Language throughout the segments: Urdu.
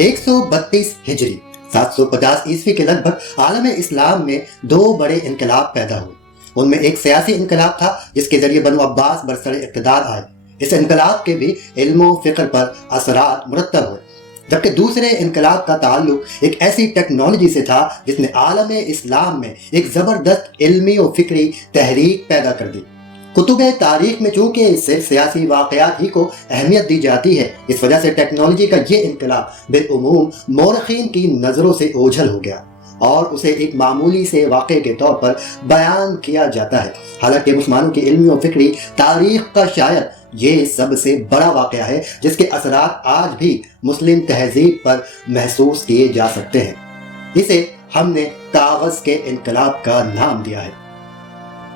132 ہجری 750 عیسوی کے لگ بھگ عالم اسلام میں دو بڑے انقلاب پیدا ہوئے۔ ان میں ایک سیاسی انقلاب تھا جس کے ذریعے بنو عباس برسر اقتدار آئے۔ اس انقلاب کے بھی علم و فکر پر اثرات مرتب ہوئے، جبکہ دوسرے انقلاب کا تعلق ایک ایسی ٹیکنالوجی سے تھا جس نے عالم اسلام میں ایک زبردست علمی و فکری تحریک پیدا کر دی۔ کتب تاریخ میں چونکہ صرف سیاسی واقعات ہی کو اہمیت دی جاتی ہے، اس وجہ سے ٹیکنالوجی کا یہ انقلاب بالعموم مورخین کی نظروں سے اوجھل ہو گیا اور اسے ایک معمولی سے واقعے کے طور پر بیان کیا جاتا ہے، حالانکہ مسلمانوں کی علمی و فکری تاریخ کا شاید یہ سب سے بڑا واقعہ ہے جس کے اثرات آج بھی مسلم تہذیب پر محسوس کیے جا سکتے ہیں۔ اسے ہم نے کاغذ کے انقلاب کا نام دیا ہے۔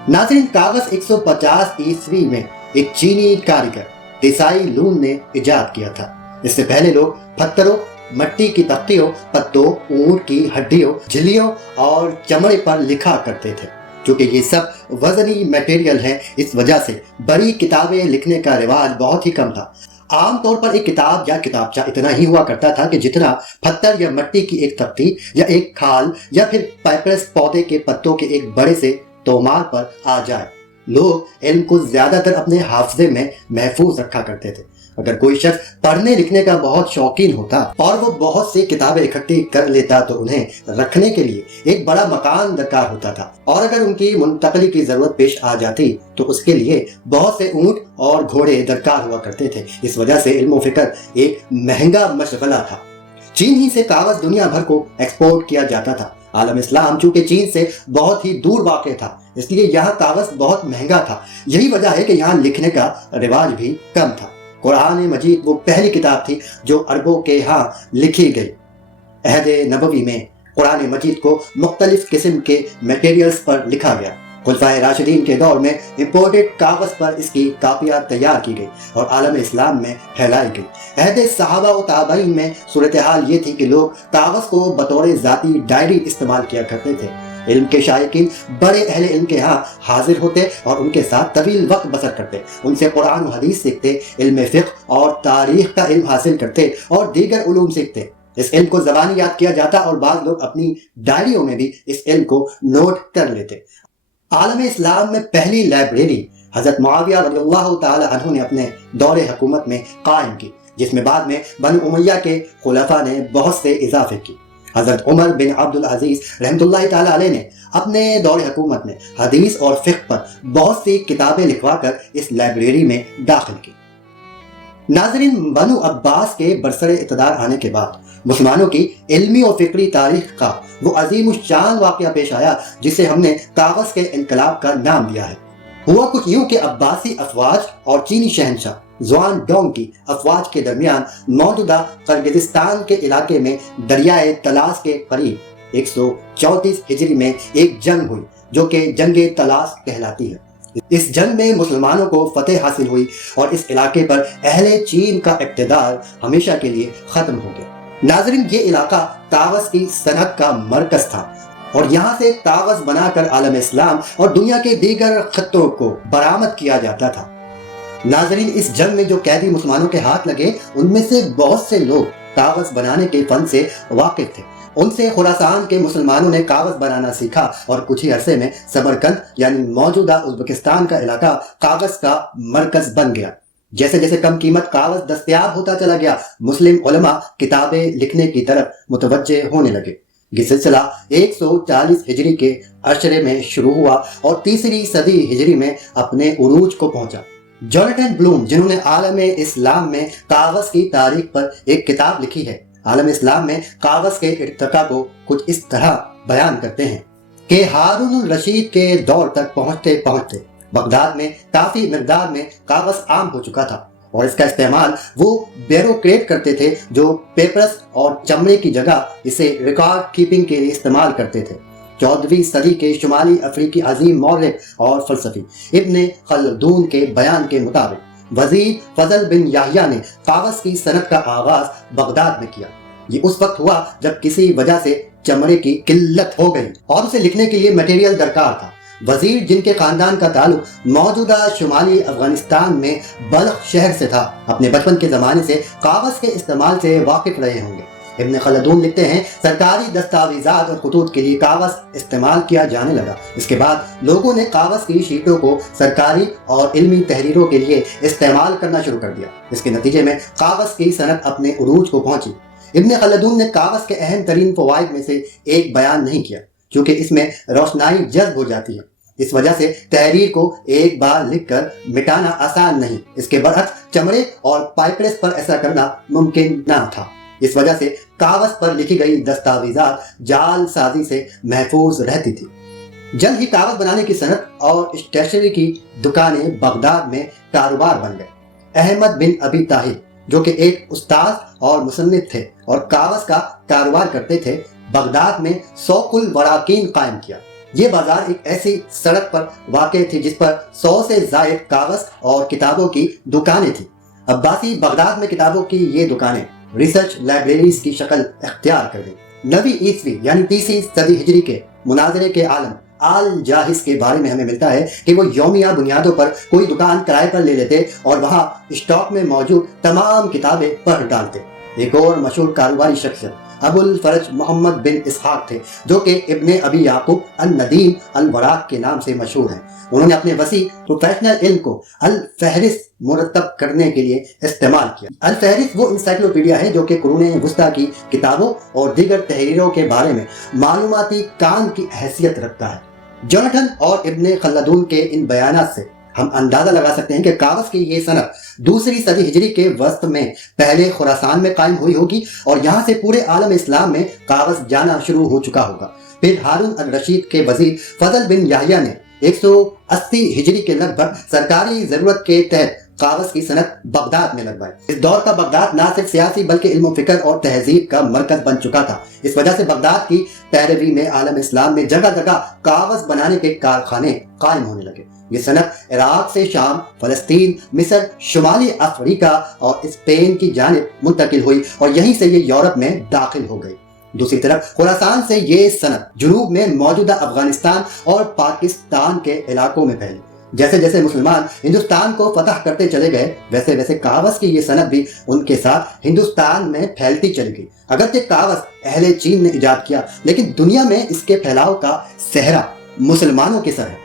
ناظرین، کاغذ 150 عیسوی میں ایک چینی کاریگر دیسائی لون نے ایجاد کیا تھا۔ اس سے پہلے لوگ پتھروں، مٹی کی تختیوں، پتوں، اونٹ کی ہڈیوں، جھلیوں اور چمڑے پر لکھا کرتے تھے۔ چونکہ یہ سب وزنی میٹیریل ہے، اس وجہ سے بڑی کتابیں لکھنے کا رواج بہت ہی کم تھا۔ عام طور پر ایک کتاب یا کتابچہ اتنا ہی ہوا کرتا تھا کہ جتنا پتھر یا مٹی کی ایک تختی یا ایک کھال یا پھر پیپرس پودے کے پتوں کے ایک بڑے سے تومار پر آ جائے۔ لوگ علم کو زیادہ تر اپنے حافظے میں محفوظ رکھا کرتے تھے۔ اگر کوئی شخص پڑھنے لکھنے کا بہت شوقین ہوتا اور وہ بہت سی کتابیں اکٹھی کر لیتا تو انہیں رکھنے کے لیے ایک بڑا مکان درکار ہوتا تھا، اور اگر ان کی منتقلی کی ضرورت پیش آ جاتی تو اس کے لیے بہت سے اونٹ اور گھوڑے درکار ہوا کرتے تھے۔ اس وجہ سے علم و فکر ایک مہنگا مشغلہ تھا۔ چین ہی سے کاغذ دنیا بھر کو ایکسپورٹ کیا جاتا تھا۔ عالم اسلام چونکہ چین سے بہت ہی دور واقع تھا، اس لیے یہاں کاغذ بہت مہنگا تھا۔ یہی وجہ ہے کہ یہاں لکھنے کا رواج بھی کم تھا۔ قرآن مجید وہ پہلی کتاب تھی جو عربوں کے ہاں لکھی گئی۔ عہد نبوی میں قرآن مجید کو مختلف قسم کے میٹیریلز پر لکھا گیا۔ خلفائے راشدین کے دور میں امپورٹڈ کاغذ پر اس کی کاپیاں تیار کی گئی اور عالم اسلام میں پھیلائی گئی۔ عہد صحابہ و تابعین میں صورتحال یہ تھی کہ لوگ کاغذ کو بطور ذاتی ڈائری استعمال کیا کرتے تھے۔ علم کے شائقین بڑے اہل علم کے ہاں حاضر ہوتے اور ان کے ساتھ طویل وقت بسر کرتے، ان سے قرآن و حدیث سیکھتے، علم فقہ اور تاریخ کا علم حاصل کرتے اور دیگر علوم سیکھتے۔ اس علم کو زبانی یاد کیا جاتا اور بعض لوگ اپنی ڈائریوں میں بھی اس علم کو نوٹ کر لیتے۔ عالم اسلام میں پہلی لائبریری حضرت معاویہ رضی اللہ تعالی عنہ نے اپنے دور حکومت میں قائم کی، جس میں بعد میں بنو امیہ کے خلفاء نے بہت سے اضافے کی۔ حضرت عمر بن عبد العزیز رحمۃ اللہ تعالی علیہ نے اپنے دور حکومت میں حدیث اور فقہ پر بہت سی کتابیں لکھوا کر اس لائبریری میں داخل کی۔ ناظرین، بنو عباس کے برسر اقتدار آنے کے بعد مسلمانوں کی علمی و فکری تاریخ کا وہ عظیم الشان واقعہ پیش آیا جسے ہم نے کاغذ کے انقلاب کا نام دیا ہے۔ ہوا کچھ یوں کہ عباسی افواج اور چینی شہنشاہ زوان ڈونگ کی افواج کے درمیان موجودہ قرغیزستان کے علاقے میں دریائے طلاس کے قریب 134 ہجری میں ایک جنگ ہوئی جو کہ جنگ طلاس کہلاتی ہے۔ اس جنگ میں مسلمانوں کو فتح حاصل ہوئی اور اس علاقے پر اہل چین کا اقتدار ہمیشہ کے لیے ختم ہو گیا۔ ناظرین، یہ علاقہ کاغذ کی صنعت کا مرکز تھا اور یہاں سے کاغذ بنا کر عالم اسلام اور دنیا کے دیگر خطوں کو برآمد کیا جاتا تھا۔ ناظرین، اس جنگ میں جو قیدی مسلمانوں کے ہاتھ لگے ان میں سے بہت سے لوگ کاغذ بنانے کے فن سے واقف تھے۔ ان سے خراسان کے مسلمانوں نے کاغذ بنانا سیکھا اور کچھ ہی عرصے میں سمرقند یعنی موجودہ ازبکستان کا علاقہ کاغذ کا مرکز بن گیا۔ جیسے جیسے کم قیمت کاغذ دستیاب ہوتا چلا گیا، مسلم علماء کتابیں لکھنے کی طرف متوجہ ہونے لگے۔ یہ سلسلہ 140 ہجری کے عشرے میں شروع ہوا اور تیسری صدی ہجری میں اپنے عروج کو پہنچا۔ جونیٹن بلوم، جنہوں نے عالم اسلام میں کاغذ کی تاریخ پر ایک کتاب لکھی ہے، عالم اسلام میں کاغذ کے ارتقاء کو کچھ اس طرح بیان کرتے ہیں کہ ہارون الرشید کے دور تک پہنچتے پہنچتے بغداد میں کافی مقدار میں کاغذ عام ہو چکا تھا اور اس کا استعمال وہ بیوروکریٹ کرتے تھے جو پیپرس اور چمڑے کی جگہ اسے ریکارڈ کیپنگ کے لیے استعمال کرتے تھے۔ 14ویں صدی کے شمالی افریقی عظیم مورخ اور فلسفی ابن خلدون کے بیان کے مطابق وزیر فضل بن یحییٰ نے کاغذ کی صنعت کا آغاز بغداد میں کیا۔ یہ اس وقت ہوا جب کسی وجہ سے چمڑے کی قلت ہو گئی اور اسے لکھنے کے لیے مٹیریل درکار تھا۔ وزیر، جن کے خاندان کا تعلق موجودہ شمالی افغانستان میں بلخ شہر سے تھا، اپنے بچپن کے زمانے سے کاغذ کے استعمال سے واقف رہے ہوں گے۔ ابن خلدون لکھتے ہیں سرکاری دستاویزات اور خطوط کے لیے کاغذ استعمال کیا جانے لگا۔ اس کے بعد لوگوں نے کاغذ کی شیٹوں کو سرکاری اور علمی تحریروں کے لیے استعمال کرنا شروع کر دیا۔ اس کے نتیجے میں کاغذ کی صنعت اپنے عروج کو پہنچی۔ ابن خلدون نے کاغذ کے اہم ترین فوائد میں سے ایک بیان نہیں کیا، کیونکہ اس میں روشنائی جذب ہو جاتی ہے۔ اس وجہ سے تحریر کو ایک بار لکھ کر مٹانا آسان نہیں۔ اس کے برعکس چمڑے اور پائپرس پر ایسا کرنا ممکن نہ تھا۔ اس وجہ سے کاغذ پر لکھی گئی دستاویزات جعل سازی سے محفوظ رہتی تھی۔ جلد ہی کاغذ بنانے کی صنعت اور اسٹیشنری کی دکانیں بغداد میں کاروبار بن گئے۔ احمد بن ابی طاہر جو کہ ایک استاد اور مصنف تھے اور کاغذ کا کاروبار کرتے تھے، بغداد میں سوق الوراقین قائم کیا۔ یہ بازار ایک ایسی سڑک پر واقع تھی جس پر 100 سے زائد کاغذ اور کتابوں کی دکانیں تھیں۔ عباسی بغداد میں کتابوں کی یہ دکانیں ریسرچ لائبریریز کی شکل اختیار کر گئی۔ 9ویں عیسوی یعنی 30ویں صدی ہجری کے مناظرے کے عالم آل جاہز کے بارے میں ہمیں ملتا ہے کہ وہ یومیہ بنیادوں پر کوئی دکان کرائے پر لے لیتے اور وہاں اسٹاک میں موجود تمام کتابیں پڑھ ڈالتے۔ ایک اور مشہور کاروباری شخصیت ابو الفرج محمد بن اسحاق تھے، جو کہ ابن ابی یعقوب الندیم الوراق کے نام سے مشہور ہیں۔ انہوں نے اپنے وسیع پروفیشنل علم کو الفہرست مرتب کرنے کے لیے استعمال کیا۔ الفہرست وہ انسائکلوپیڈیا ہے جو کہ قرون وسطیٰ کی کتابوں اور دیگر تحریروں کے بارے میں معلوماتی کان کی حیثیت رکھتا ہے۔ جوناتھن اور ابن خلدون کے ان بیانات سے ہم اندازہ لگا سکتے ہیں کہ کاغذ کی یہ صنعت 2ویں صدی ہجری کے وسط میں پہلے خراسان میں قائم ہوئی ہوگی اور یہاں سے پورے عالم اسلام میں کاغذ جانا شروع ہو چکا ہوگا۔ پھر ہارون الرشید کے وزیر فضل بن یحییٰ نے 180 ہجری کے لگ بھگ سرکاری ضرورت کے تحت کاغذ کی صنعت بغداد میں لگوائی۔ اس دور کا بغداد نہ صرف سیاسی بلکہ علم و فکر اور تہذیب کا مرکز بن چکا تھا۔ اس وجہ سے بغداد کی پیروی میں عالم اسلام میں جگہ جگہ کاغذ بنانے کے کارخانے قائم ہونے لگے۔ یہ صنعت عراق سے شام، فلسطین، مصر، شمالی افریقہ اور اسپین کی جانب منتقل ہوئی اور یہیں سے یہ یورپ میں داخل ہو گئی۔ دوسری طرف خراسان سے یہ صنعت جنوب میں موجودہ افغانستان اور پاکستان کے علاقوں میں پھیلی۔ جیسے جیسے مسلمان ہندوستان کو فتح کرتے چلے گئے ویسے ویسے کاغذ کی یہ صنعت بھی ان کے ساتھ ہندوستان میں پھیلتی چلی گئی۔ اگرچہ کاغذ اہل چین نے ایجاد کیا، لیکن دنیا میں اس کے پھیلاؤ کا صحرا مسلمانوں کے سر ہے۔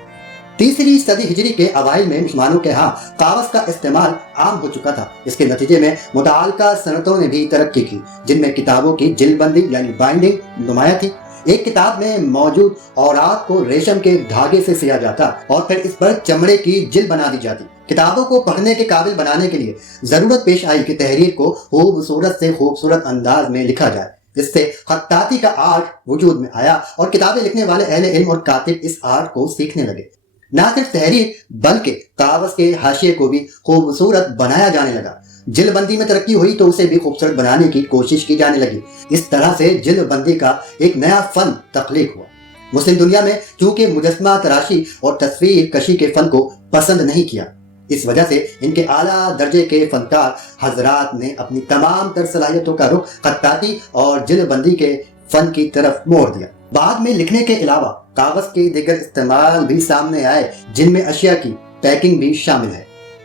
3ویں صدی ہجری کے اوائل میں مسلمانوں کے ہاں کاغذ کا استعمال عام ہو چکا تھا۔ اس کے نتیجے میں متعلقہ صنعتوں نے بھی ترقی کی، جن میں کتابوں کی جلد بندی یعنی بائنڈنگ نمایاں تھی۔ ایک کتاب میں موجود اوراق کو ریشم کے دھاگے سے سیا جاتا اور پھر اس پر چمڑے کی جلد بنا دی جاتی۔ کتابوں کو پڑھنے کے قابل بنانے کے لیے ضرورت پیش آئی کہ تحریر کو خوبصورت سے خوبصورت انداز میں لکھا جائے۔ اس سے خطاطی کا آرٹ وجود میں آیا اور کتابیں لکھنے والے اہل علم اور کاتب اس آرٹ کو سیکھنے لگے۔ نہ صرف تحریر بلکہ کاغذ کے حاشیے کو بھی خوبصورت بنایا جانے لگا۔ جلد بندی میں ترقی ہوئی تو اسے بھی خوبصورت بنانے کی کوشش کی جانے لگی۔ اس طرح سے جلد بندی کا ایک نیا فن تخلیق ہوا۔ مسلم دنیا میں چونکہ مجسمہ تراشی اور تصویر کشی کے فن کو پسند نہیں کیا، اس وجہ سے ان کے اعلیٰ درجے کے فنکار حضرات نے اپنی تمام تر صلاحیتوں کا رخ خطاطی اور جلد بندی کے فن کی طرف موڑ دیا۔ بعد میں لکھنے کے علاوہ کاغذ کے دیگر استعمال بھی سامنے آئے، جن میں اشیاء کی پیکنگ بھی شامل ہے۔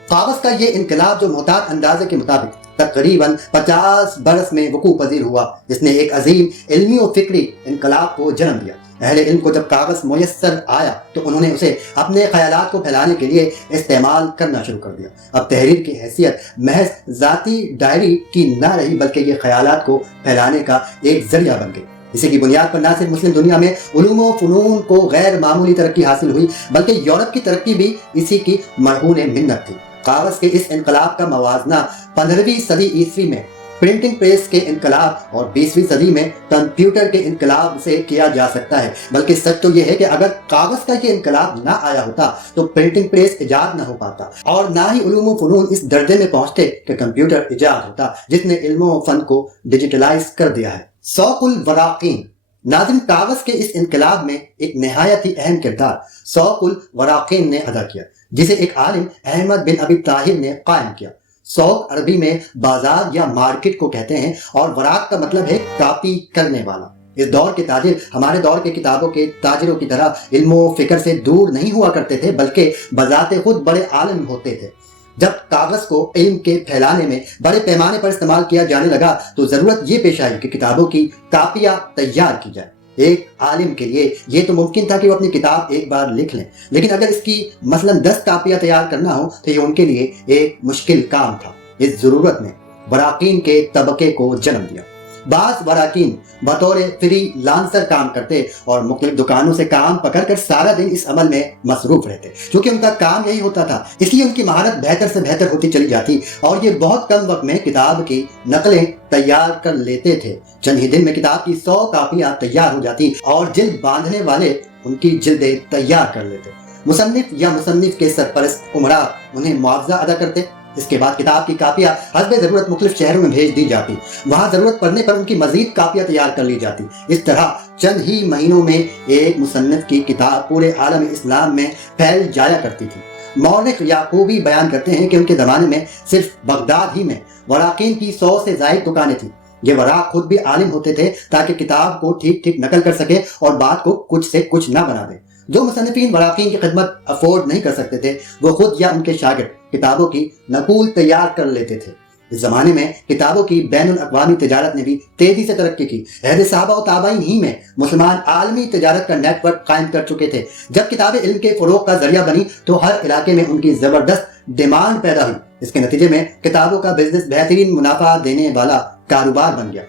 کاغذ کا یہ انقلاب جو محتاط اندازے کے مطابق تقریباً 50 برس میں وقوع پذیر ہوا، اس نے ایک عظیم علمی و فکری انقلاب کو جنم دیا۔ اہل علم کو جب کاغذ میسر آیا تو انہوں نے اسے اپنے خیالات کو پھیلانے کے لیے استعمال کرنا شروع کر دیا۔ اب تحریر کی حیثیت محض ذاتی ڈائری کی نہ رہی بلکہ یہ خیالات کو پھیلانے کا ایک ذریعہ بن گئی۔ اسی کی بنیاد پر نہ صرف مسلم دنیا میں علوم و فنون کو غیر معمولی ترقی حاصل ہوئی بلکہ یورپ کی ترقی بھی اسی کی مرہون منت تھی۔ کاغذ کے اس انقلاب کا موازنہ 15ویں صدی عیسوی میں پرنٹنگ پریس کے انقلاب اور 20ویں صدی میں کمپیوٹر کے انقلاب سے کیا جا سکتا ہے۔ بلکہ سچ تو یہ ہے کہ اگر کاغذ کا یہ انقلاب نہ آیا ہوتا تو پرنٹنگ پریس ایجاد نہ ہو پاتا اور نہ ہی علوم و فنون اس درجے میں پہنچتے کہ کمپیوٹر ایجاد ہوتا جس نے علم و فن کو ڈیجیٹلائز کر دیا ہے۔ سوق الوراقین ناظرین، کاغذ کے اس انقلاب میں ایک نہایت ہی اہم کردار سوق الوراقین نے ادا کیا، جسے ایک عالم احمد بن ابی طاہر نے قائم کیا۔ سوق عربی میں بازار یا مارکیٹ کو کہتے ہیں اور وراق کا مطلب ہے کاپی کرنے والا۔ اس دور کے تاجر ہمارے دور کے کتابوں کے تاجروں کی طرح علم و فکر سے دور نہیں ہوا کرتے تھے بلکہ بذات خود بڑے عالم ہوتے تھے۔ جب کاغذ کو علم کے پھیلانے میں بڑے پیمانے پر استعمال کیا جانے لگا تو ضرورت یہ پیش آئی کہ کتابوں کی کاپیاں تیار کی جائے۔ ایک عالم کے لیے یہ تو ممکن تھا کہ وہ اپنی کتاب ایک بار لکھ لیں، لیکن اگر اس کی مثلاً 10 کاپیاں تیار کرنا ہو تو یہ ان کے لیے ایک مشکل کام تھا۔ اس ضرورت نے وراقین کے طبقے کو جنم دیا۔ بعض وراقین بطور فری لانسر کام کرتے اور مختلف دکانوں سے کام پکڑ کر سارا دن اس عمل میں مصروف رہتے، کیونکہ ان کا کام یہی ہوتا تھا، اس لیے ان کی مہارت بہتر سے بہتر ہوتی چلی جاتی اور یہ بہت کم وقت میں کتاب کی نقلیں تیار کر لیتے تھے۔ چند ہی دن میں کتاب کی 100 کاپیاں تیار ہو جاتی اور جلد باندھنے والے ان کی جلدیں تیار کر لیتے۔ مصنف یا مصنف کے سرپرست عمراء انہیں معاوضہ ادا کرتے۔ اس کے بعد کتاب کی کاپیاں حسب ضرورت مختلف شہروں میں بھیج دی جاتی، وہاں ضرورت پڑنے پر ان کی مزید کاپیاں تیار کر لی جاتی۔ اس طرح چند ہی مہینوں میں ایک مصنف کی کتاب پورے عالم اسلام میں پھیل جایا کرتی تھی۔ مورخ یعقوبی بیان کرتے ہیں کہ ان کے زمانے میں صرف بغداد ہی میں وراقین کی 100 سے زائد دکانیں تھیں۔ یہ وراق خود بھی عالم ہوتے تھے تاکہ کتاب کو ٹھیک ٹھیک نقل کر سکے اور بات کو کچھ سے کچھ نہ بنا دے۔ جو مصنفین وراقین کی خدمت افورڈ نہیں کر سکتے تھے وہ خود یا ان کے شاگرد کتابوں کی نقول تیار کر لیتے تھے۔ اس زمانے میں کتابوں کی بین الاقوامی تجارت نے بھی تیزی سے ترقی کی۔ عہد صحابہ و تابعین ہی میں مسلمان عالمی تجارت کا نیٹ ورک قائم کر چکے تھے۔ جب کتابیں علم کے فروغ کا ذریعہ بنی تو ہر علاقے میں ان کی زبردست ڈیمانڈ پیدا ہوئی۔ اس کے نتیجے میں کتابوں کا بزنس بہترین منافع دینے والا کاروبار بن گیا۔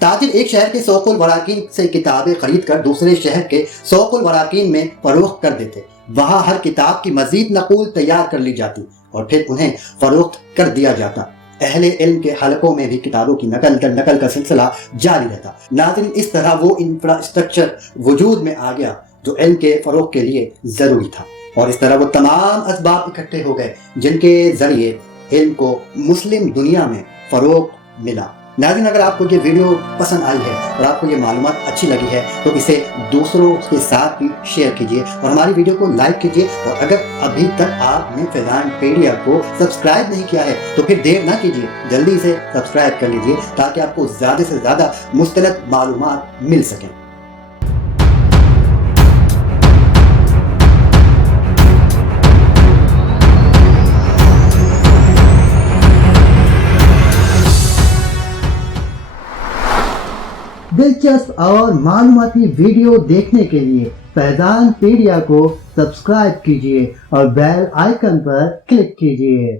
تاجر ایک شہر کے 100 الوراقین سے کتابیں خرید کر دوسرے شہر کے 100 الوراقین میں فروخت کر دیتے۔ وہاں ہر کتاب کی مزید نقول تیار کر لی جاتی اور پھر انہیں فروخت کر دیا جاتا۔ اہل علم کے حلقوں میں بھی کتابوں کی نقل در نقل کا سلسلہ جاری رہتا۔ ناظرین، اس طرح وہ انفراسٹرکچر وجود میں آ گیا جو علم کے فروغ کے لیے ضروری تھا، اور اس طرح وہ تمام اسباب اکٹھے ہو گئے جن کے ذریعے علم کو مسلم دنیا میں فروغ ملا۔ ناظرین، اگر آپ کو یہ ویڈیو پسند آئی ہے اور آپ کو یہ معلومات اچھی لگی ہے تو اسے دوسروں کے ساتھ بھی شیئر کیجیے اور ہماری ویڈیو کو لائک کیجیے، اور اگر ابھی تک آپ نے فیضان پیڈیا کو سبسکرائب نہیں کیا ہے تو پھر دیر نہ کیجیے، جلدی سے سبسکرائب کر لیجیے تاکہ آپ کو زیادہ سے زیادہ مستند معلومات مل سکیں۔ دلچسپ اور معلوماتی ویڈیو دیکھنے کے لیے فیضان پیڈیا کو سبسکرائب کیجیے اور بیل آئیکن پر کلک کیجیے۔